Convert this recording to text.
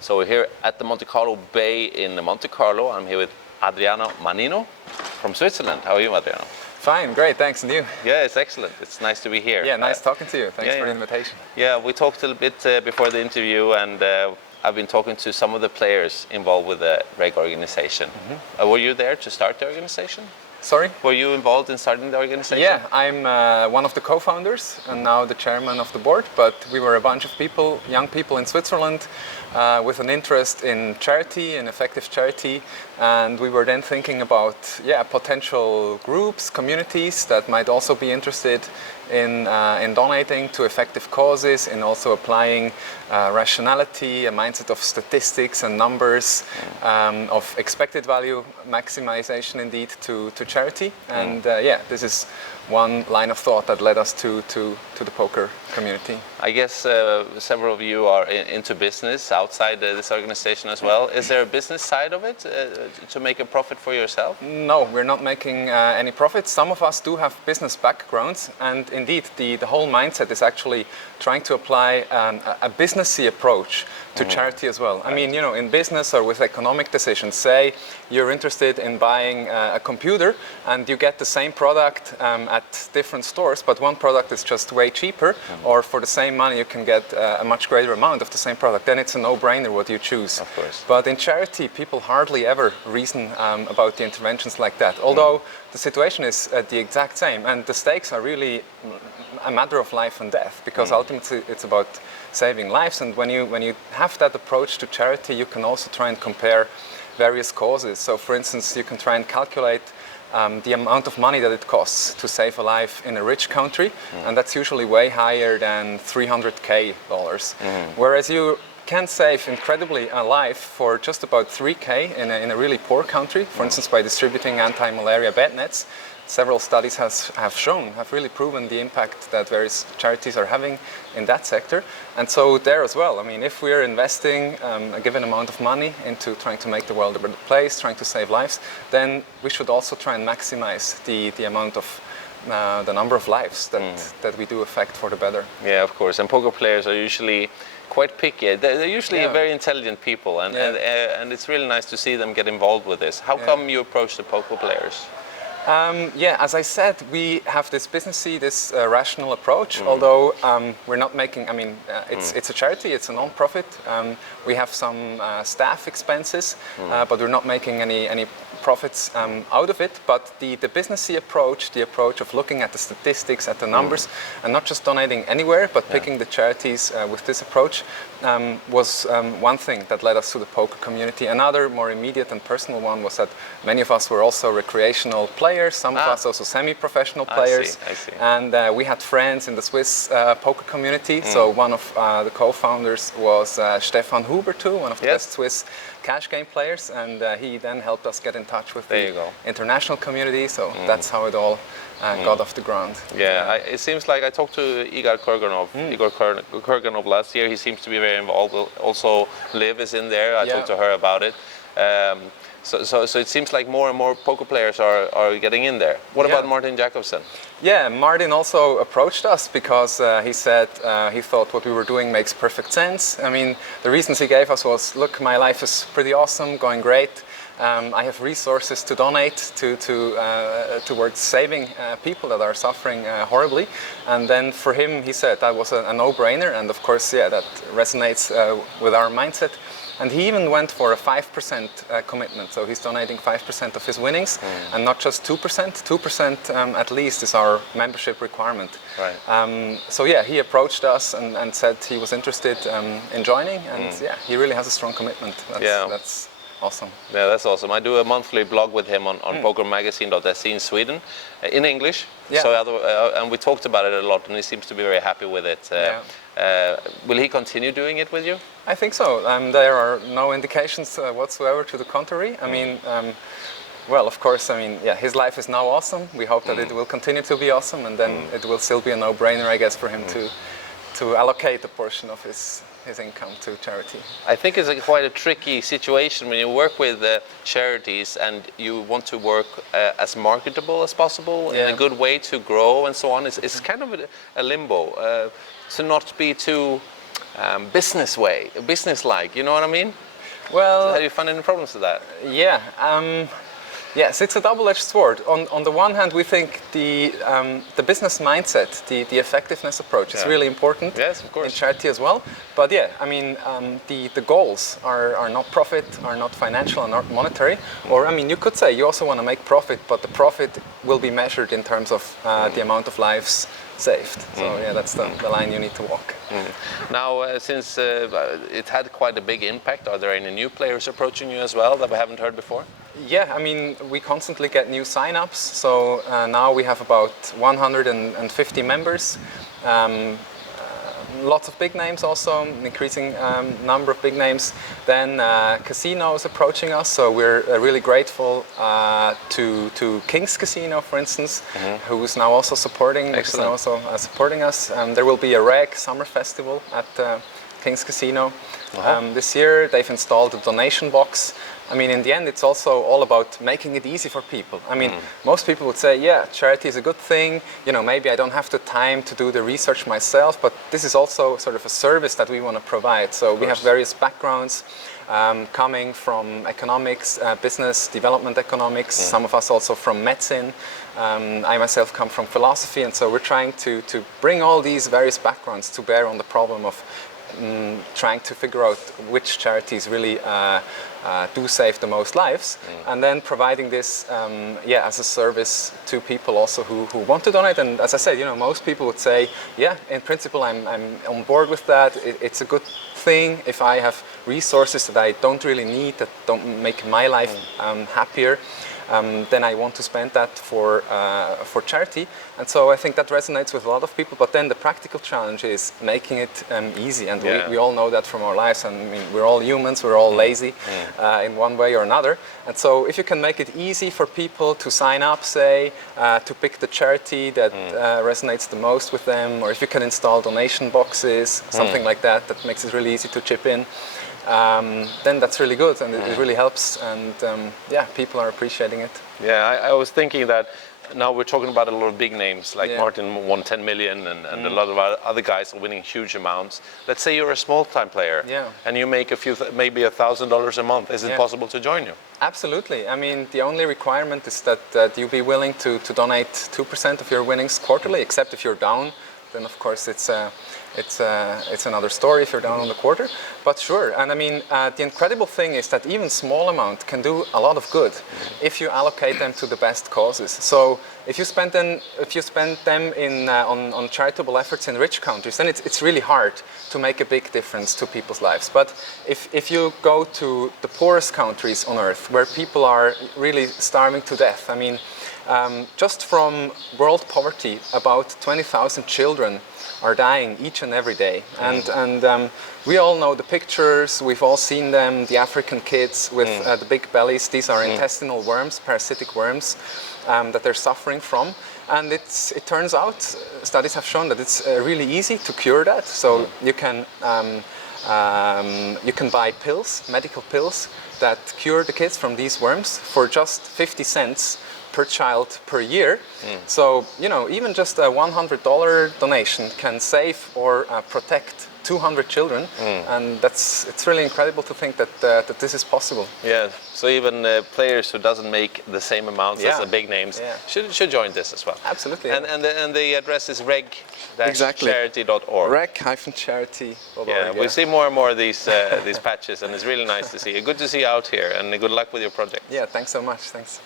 So we're here at the Monte Carlo Bay in Monte Carlo. I'm here with Adriano Mannino from Switzerland. How are you, Adriano? Fine, great, thanks, and you? Yeah, it's excellent. It's nice to be here. Yeah, nice talking to you. Thanks for the invitation. Yeah, we talked a little bit before the interview, and I've been talking to some of the players involved with the REG organization. Were you there to start the organization? Sorry? Were you involved in starting the organization? Yeah, I'm one of the co-founders and now the chairman of the board, but we were a bunch of people, young people in Switzerland with an interest in charity and effective charity, and we were then thinking about potential groups, communities that might also be interested in donating to effective causes, in also applying rationality, a mindset of statistics and numbers, of expected value maximization indeed to charity. And this is one line of thought that led us to the poker community. I guess several of you are into business outside this organization as well. Is there a business side of it to make a profit for yourself? No, we're not making any profits. Some of us do have business backgrounds, and indeed the whole mindset is actually trying to apply a businessy approach to charity as well. I mean, you know, in business or with economic decisions, say you're interested in buying a computer and you get the same product at different stores, but one product is just way cheaper, or for the same money you can get a much greater amount of the same product, then it's a no-brainer what you choose. Of course. But in charity, people hardly ever reason about the interventions like that, although the situation is the exact same, and the stakes are really a matter of life and death, because ultimately it's about saving lives. And when you have that approach to charity, you can also try and compare various causes. So for instance, you can try and calculate the amount of money that it costs to save a life in a rich country, and that's usually way higher than $300K. Whereas you can save incredibly a life for just about $3K in a really poor country, for instance by distributing anti-malaria bed nets. Several studies have really proven the impact that various charities are having in that sector. And so there as well, I mean, if we're investing a given amount of money into trying to make the world a better place, trying to save lives, then we should also try and maximize the amount of the number of lives that we do affect for the better. Yeah, of course. And poker players are usually quite picky. They're usually very intelligent people, and it's really nice to see them get involved with this. How come you approach the poker players? As I said, we have this businessy, this rational approach, although we're not making, I mean, it's a charity, it's a non-profit. We have some staff expenses, but we're not making any profits out of it. But the businessy approach, the approach of looking at the statistics, at the numbers, and not just donating anywhere, but picking the charities with this approach, was one thing that led us to the poker community. Another more immediate and personal one was that many of us were also recreational players, some of us also semi-professional players. I see. And we had friends in the Swiss poker community. So one of the co-founders was Stefan Huber too, one of the best Swiss cash game players, and he then helped us get in touch with the international community. So that's how it all got off the ground. It seems like I talked to Igor Kurganov last year. He seems to be very involved. Also, Liv is in there. I talked to her about it. So it seems like more and more poker players are getting in there. What about Martin Jacobson? Yeah, Martin also approached us because he said he thought what we were doing makes perfect sense. I mean, the reasons he gave us was, look, my life is pretty awesome, going great. I have resources to donate towards saving people that are suffering horribly. And then for him, he said that was a no-brainer. And of course, that resonates with our mindset. And he even went for a 5% commitment. So he's donating 5% of his winnings, and not just 2%. 2% at least is our membership requirement. Right. He approached us and said he was interested in joining. And he really has a strong commitment. That's awesome. Yeah, that's awesome. I do a monthly blog with him on pokermagazine.se in Sweden, in English. So and we talked about it a lot, and he seems to be very happy with it. Will he continue doing it with you? I think so. There are no indications whatsoever to the contrary. I mean, well, of course, I mean, his life is now awesome. We hope that it will continue to be awesome, and then it will still be a no-brainer, I guess, for him to allocate a portion of his income to charity. I think it's quite a tricky situation when you work with charities and you want to work as marketable as possible in a good way to grow and so on. It's kind of a limbo to not be too business-like. You know what I mean? Well, Have you found any problems with that? yeah. Yes, it's a double-edged sword. On the one hand, we think the business mindset, the effectiveness approach is really important. Yes, of course. In charity as well. But yeah, I mean, the goals are not profit, are not financial, are not monetary. Or I mean, you could say you also want to make profit, but the profit will be measured in terms of the amount of lives saved. So yeah, that's the line you need to walk. Now, since it had quite a big impact, are there any new players approaching you as well that we haven't heard before? Yeah, I mean, we constantly get new sign-ups. So now we have about 150 members. Lots of big names also, increasing number of big names. Then casinos approaching us, so we're really grateful to King's Casino, for instance, who is now also supporting us. There will be a REG Summer Festival at King's Casino this year. They've installed a donation box. I mean, in the end, it's also all about making it easy for people. I mean, most people would say, yeah, charity is a good thing. You know, maybe I don't have the time to do the research myself, but this is also sort of a service that we want to provide. So we have various backgrounds coming from economics, business, development economics, some of us also from medicine. I myself come from philosophy, and so we're trying to bring all these various backgrounds to bear on the problem of trying to figure out which charities really do save the most lives, and then providing this as a service to people also who want to donate. And as I said, you know, most people would say, yeah, in principle I'm on board with that. It's a good thing if I have resources that I don't really need, that don't make my life happier. Then I want to spend that for charity. And so I think that resonates with a lot of people. But then the practical challenge is making it easy. And we all know that from our lives. And I mean, we're all humans, we're all lazy in one way or another. And so if you can make it easy for people to sign up, say, to pick the charity that resonates the most with them, or if you can install donation boxes, something like that, that makes it really easy to chip in, then that's really good, and it really helps, and people are appreciating it. Yeah, I was thinking that now we're talking about a lot of big names, like Martin won 10 million, and a lot of other guys are winning huge amounts. Let's say you're a small-time player, and you make maybe $1,000 a month. Is it possible to join you? Absolutely. I mean, the only requirement is that you be willing to donate 2% of your winnings quarterly, except if you're down. Then of course it's another story if you're down on the quarter. But sure, and I mean the incredible thing is that even small amount can do a lot of good if you allocate them to the best causes. So if you spend them on charitable efforts in rich countries, then it's really hard to make a big difference to people's lives. But if you go to the poorest countries on earth, where people are really starving to death, I mean, just from world poverty, about 20,000 children are dying each and every day. And we all know the pictures, we've all seen them, the African kids with the big bellies. These are intestinal worms, parasitic worms, that they're suffering from. And it turns out, studies have shown that it's really easy to cure that. So you can buy pills, medical pills, that cure the kids from these worms for just 50 cents per child per year. So, you know, even just a $100 donation can save or protect 200 children, and it's really incredible to think that this is possible. Yeah, so even players who doesn't make the same amounts as the big names should join this as well. Absolutely. And the address is reg-charity.org. Reg-charity.org. Yeah, we see more and more of these patches, and it's really nice to see you. Good to see you out here, and good luck with your project. Yeah, thanks so much. Thanks.